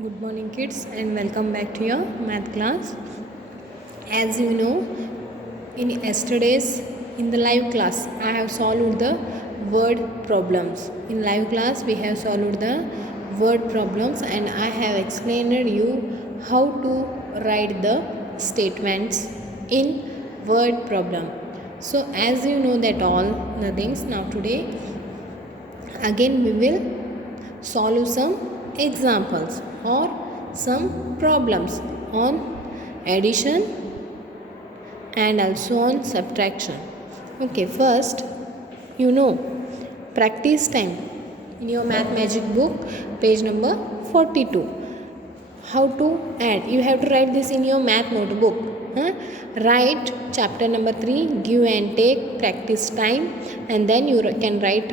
Good morning kids and welcome back to your math class. As you know, in yesterday's in the live class I have solved the word problems. In live class we have solved the word problems and I have explained you how to write the statements in word problem. So as you know that all the things, now today again we will solve some examples or some problems on addition and also on subtraction. Okay, first practice time in your math magic book, page number 42. How to add? You have to write this in your math notebook. Write chapter number 3, give and take, practice time, and then you can write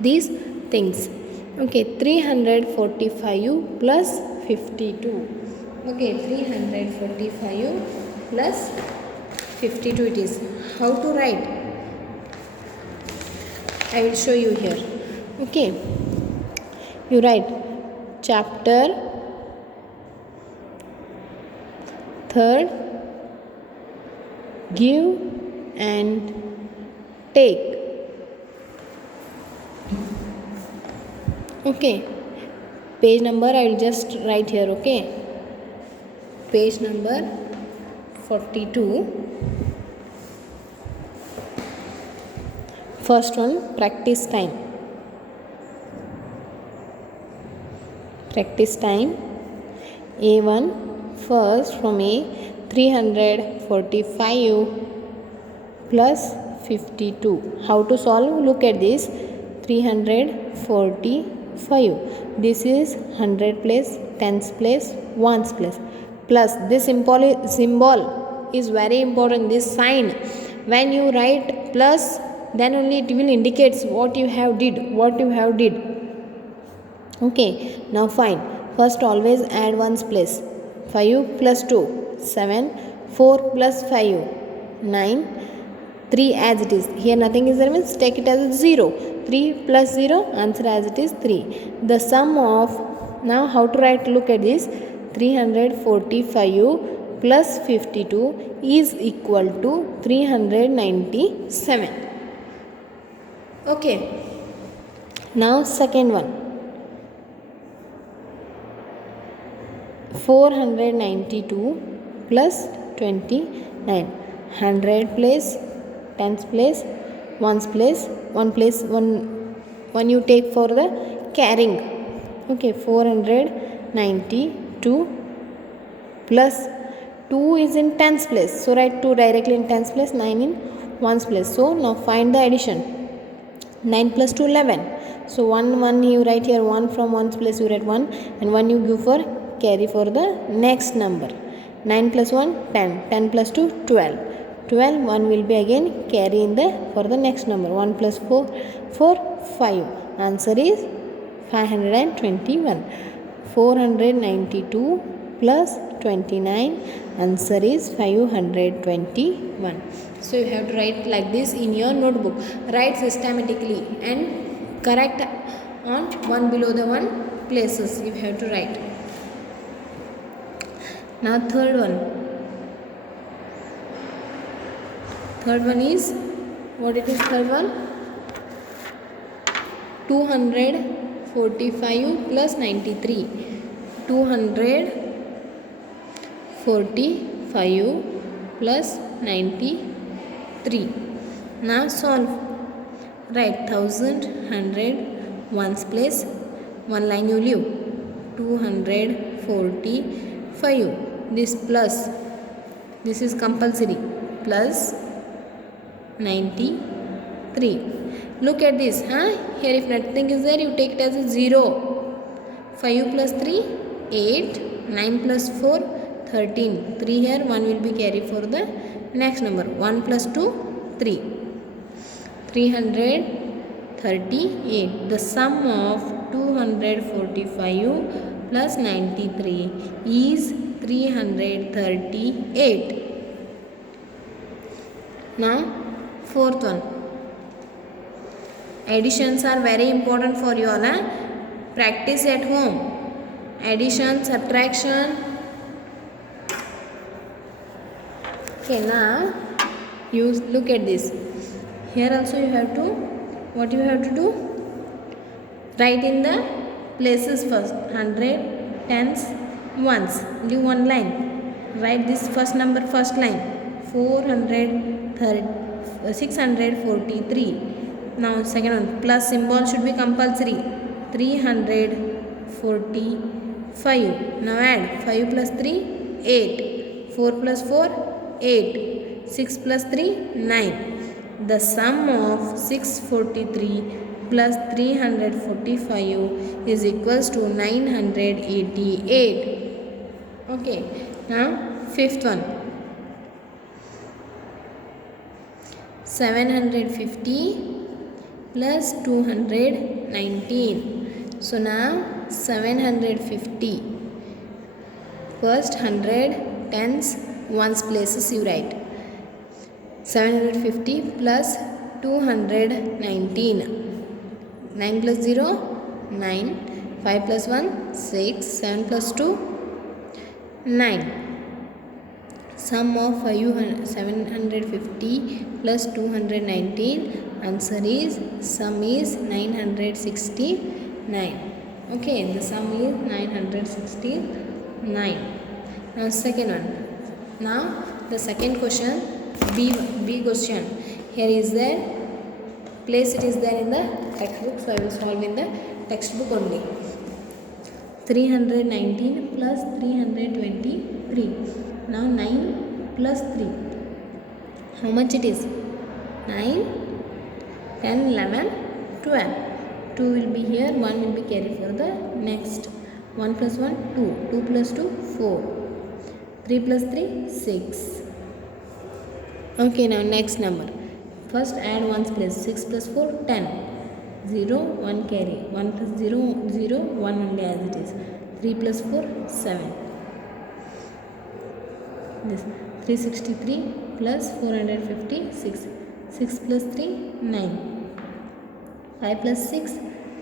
these things. Okay, 345 plus 52. Okay, 345 plus 52 it is. How to write? I will show you here. Okay, you write chapter 3rd, give and take. Okay, page number I will just write here. Okay, page number 42. First one, practice time. Practice time. A1, first from A, 345 plus 52. How to solve? Look at this. 345. This is 100 place, tens place, ones place. Plus this symbol is very important. This sign, when you write plus, then only it will indicate what you have did. Okay, now fine. First always add ones place. 5 plus 2, 7. 4 plus 5, 9. 3 as it is. Here nothing is there, means take it as 0. 3 plus 0, answer as it is 3. The sum of, now how to write? Look at this. 345 plus 52 is equal to 397. Okay. Now second one. 492 plus 29. 100 place, tens place, ones place, one place, one you take for the carrying. Okay, 492 plus 2 is in tens place, so write 2 directly in tens place, 9 in ones place. So now find the addition. 9 plus 2, 11. So 1 you write here, 1 from ones place you write 1, and 1 you give for carry for the next number. 9 plus 1, 10. 10 plus 2, 12. 12, 1 will be again carry in the for the next number. 1 plus 4, 5. Answer is 521. 492 plus 29. Answer is 521. So you have to write like this in your notebook. Write systematically and correct on one below the one places you have to write. Now third one. Third one is, what it is third one? 245 plus 93. 245 plus 93. Now solve. Write 1000, 100, ones place, one line you leave. 245. This plus, this is compulsory, plus 93. Look at this. Here if nothing is there, you take it as a 0. 5 plus 3, 8. 9 plus 4, 13. 3 here, 1 will be carried for the next number. 1 plus 2, 3. 338. The sum of 245 plus 93 is 338. Now fourth one. Additions are very important for you all. Practice at home. addition, subtraction. Okay, now you look at this. Here also you have to, what you have to do? Write in the places first. 100, tens, ones. Leave one line. Write this first number, first line. 643. Now second one, plus symbol should be compulsory. 345. Now add 5 plus 3, 8. 4 plus 4, 8. 6 plus 3, 9. The sum of 643 plus 345 is equals to 988. Okay, now fifth one. 750 plus 219. So now 750. First 100, tens, ones places you write. 750 plus 219. 9 plus 0, 9. 5 plus 1, 6. 7 plus 2, 9. Sum of 750 plus 219. Answer is, sum is 969. Okay, the sum is 969. Now second one. Now the second question, B question. Here is there, place it is there in the textbook, so I will solve in the textbook only. 319 plus 323. Now 9 plus 3. How much it is? 9, 10, 11, 12. 2 will be here, 1 will be carried for the next. 1 plus 1, 2. 2 plus 2, 4. 3 plus 3, 6. Okay, now next number. First add ones place. 6 plus 4, 10. 0, 1 carry. 1 plus 0, 0, 1 only as it is. 3 plus 4, 7. This 363 plus 456. 6 plus 3, 9. 5 plus 6,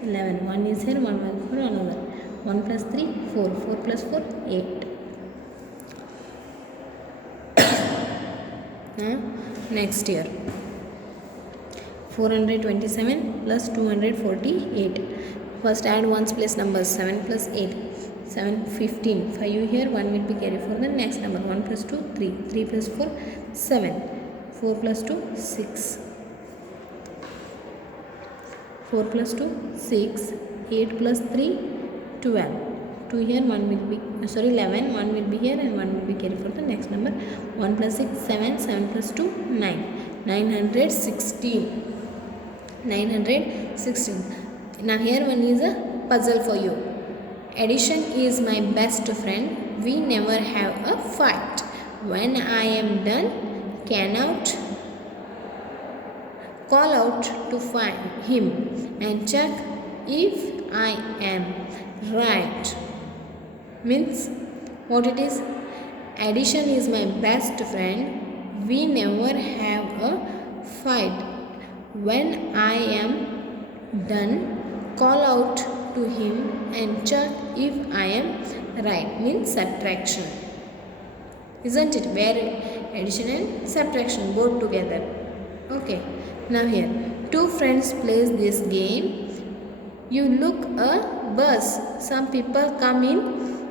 11. 1 is here, 1 for another. 1 plus 3, 4. 4 plus 4, 8. Next year. 427 plus 248. First add ones place numbers. 7 plus 8. 7, 15. 5 here, 1 will be carried for the next number. 1 plus 2, 3. 3 plus 4, 7. 4 plus 2, 6. 4 plus 2, 6. 8 plus 3, 12. 2 here, 1 will be, 11. 1 will be here and 1 will be carried for the next number. 1 plus 6, 7. 7 plus 2, 9. 916. 916. Now here one is a puzzle for you. Addition is my best friend. We never have a fight. When I am done, call out to find him and check if I am right. Means what it is? Addition is my best friend. We never have a fight. When I am done, call out to him and check if I am right. Means subtraction. Isn't it? Where addition and subtraction both together. Okay. Now here, two friends plays this game. You look a bus. Some people come in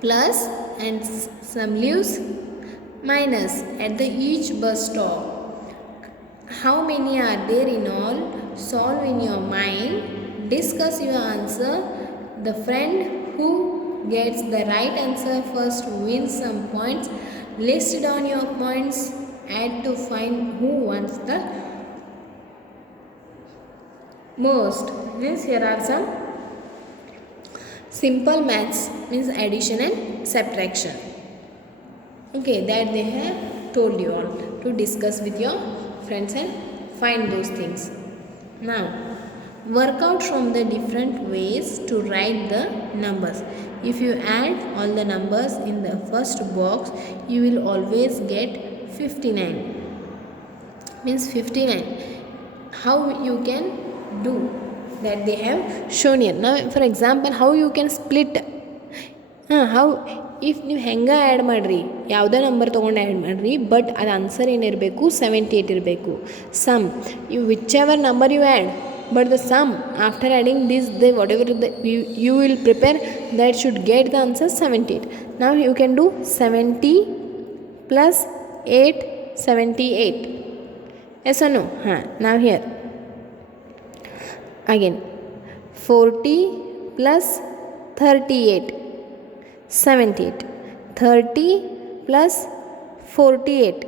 plus and some leaves minus at the each bus stop. How many are there in all? Solve in your mind. Discuss your answer. The friend who gets the right answer first wins some points. List down your points. Add to find who wants the most. Means here are some simple maths, means addition and subtraction. Okay, that they have told you all to discuss with your friends and find those things. Now, work out from the different ways to write the numbers. If you add all the numbers in the first box, you will always get 59. Means 59. How you can do that they have shown here. Now for example, how you can split, how if ನೀವು ಹೆಂಗೆ add ಮಾಡಿರಿ, ಯಾವುದೇ number ತೊಗೊಂಡು add ಮಾಡಿರಿ, but ಅದು answer ಏನಿರಬೇಕು 78 ಇರಬೇಕು. Sum you whichever number you add, but the sum after adding this, the whatever you will prepare, that should get the answer 78. Now you can do 70 plus 8 78. Yes or no? Now here again 40 plus 38 78. 30 plus 48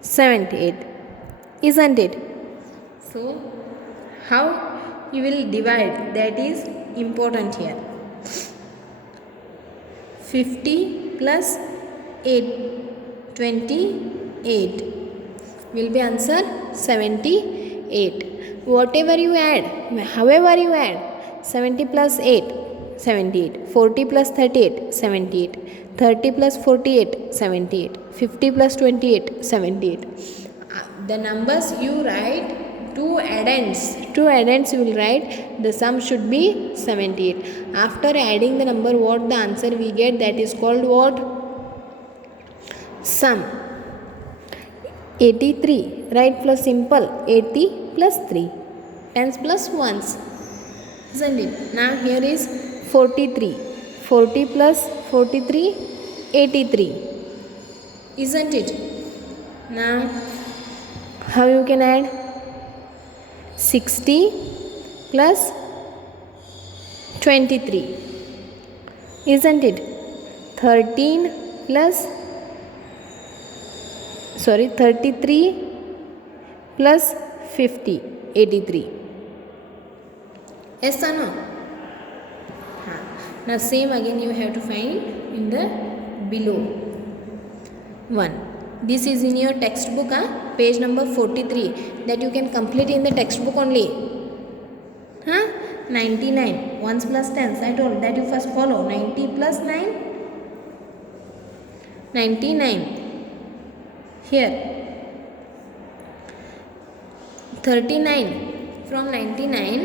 78, isn't it? So how you will divide, that is important here. 50 plus 8 28 will be answer 78. Whatever you add, however you add, 70 plus 8 78, 40 plus 38 78, 30 plus 48 78, 50 plus 28 78. The numbers you write, two addends you will write, the sum should be 78. After adding the number, what the answer we get, that is called what? Sum. 83, right? Plus simple 80 plus 3, tens plus ones, isn't it? Now here is 43, 40 plus 43 83, isn't it? Now how you can add? 60 plus 23, isn't it? 33 plus 50 83. Yes or no? Now same again you have to find in the below one. This is in your textbook, page number 43, that you can complete in the textbook only. 99, ones plus tens, I told that you first follow. 90 plus 9 99. Here 39, from 99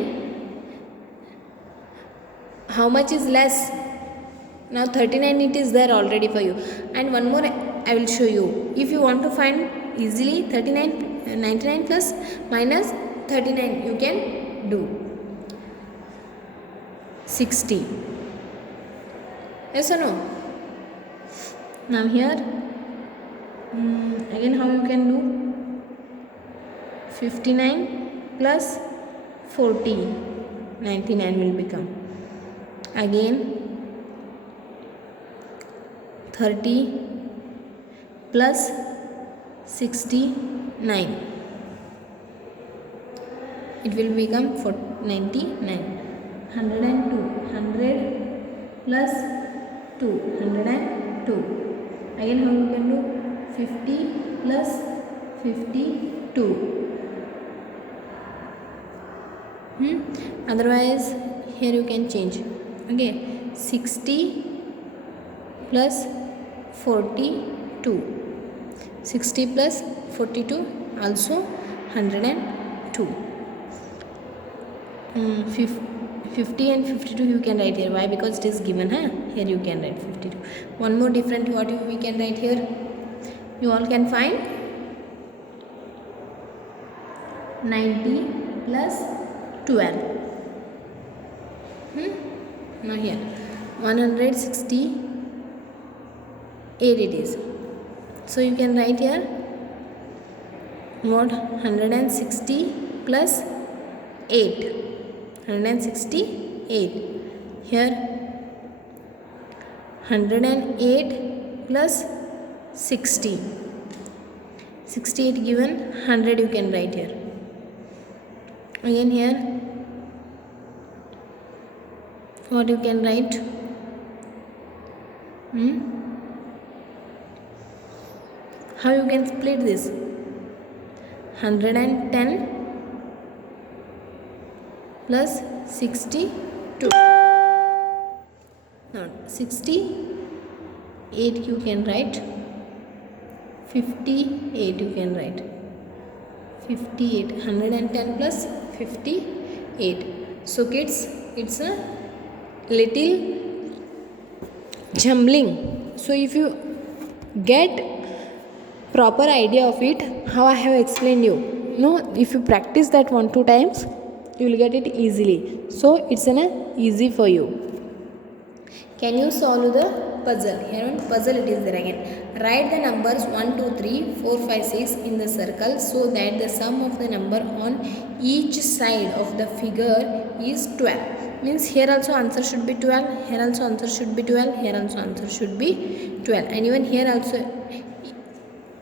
how much is less? Now 39 it is there already for you. And one more I will show you. If you want to find easily 99 plus minus 39, you can do 60. Yes or no? Now here again how you can do? 59 plus 40 99 will become. Again 30 plus 69, it will become 99. 102, 100 plus 2 102. Again how you can do? 50 plus 52. Otherwise here you can change. Again 60 plus 42, 60 plus 42 also 102. 50 and 52 you can write here. Why? Because it is given. Here you can write 52. One more different, what we can write here, you all can find 90 plus 12. Now here 168 it is. So you can write here what? 160 plus 8, 168. Here 108 plus 60, 68 given, 100 you can write here. Again here what you can write? How you can split this? 110 plus 62. Now 68 you can write, 58 you can write. 58, 110 plus 58. 8. So kids, it's a little jumbling. So if you get proper idea of it, how I have explained you, if you practice that 1-2 times, you will get it easily. So it's easy for you. Can you solve the puzzle? Here on puzzle it is there again. Write the numbers 1, 2, 3, 4, 5, 6 in the circle so that the sum of the number on each side of the figure is 12. Means here also answer should be 12, here also answer should be 12, here also answer should be 12, and even here also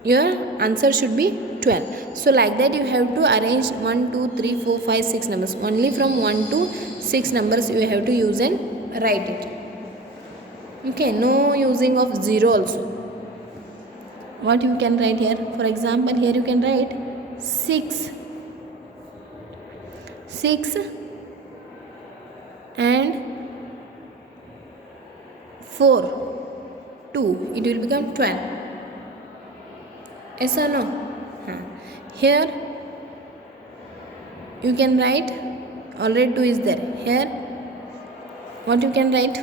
your answer should be 12. So like that you have to arrange 1, 2, 3, 4, 5, 6 numbers. Only from 1 to 6 numbers you have to use and write it. Okay, no using of 0 also. What you can write here? For example, here you can write 6 and 4, 2. It will become 12. Yes or no? Here you can write, already 2 is there. Here what you can write?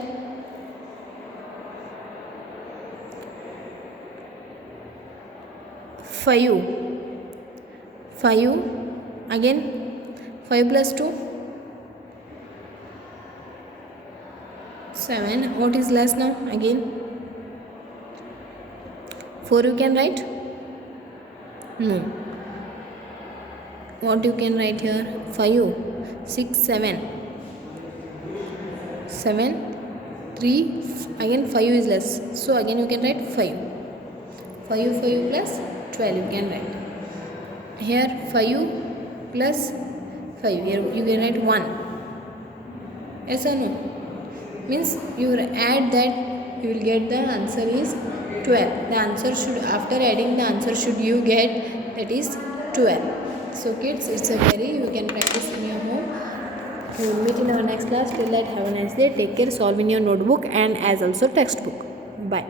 5 again, 5 plus 2 7. What is less now? Again 4 you can write? No. What you can write here? 5, 6, 7, 3. Again 5 is less, so again you can write 5 plus 12 you can write. Here 5 plus 5, here you can write 1. Yes or no? Means you add that, you will get the answer is 12. The answer should, after adding the answer should you get, that is 12. So kids, it's a very, you can practice in your home. We will meet in our next class. Till that, have a nice day. Take care. Solve in your notebook and as also textbook. Bye.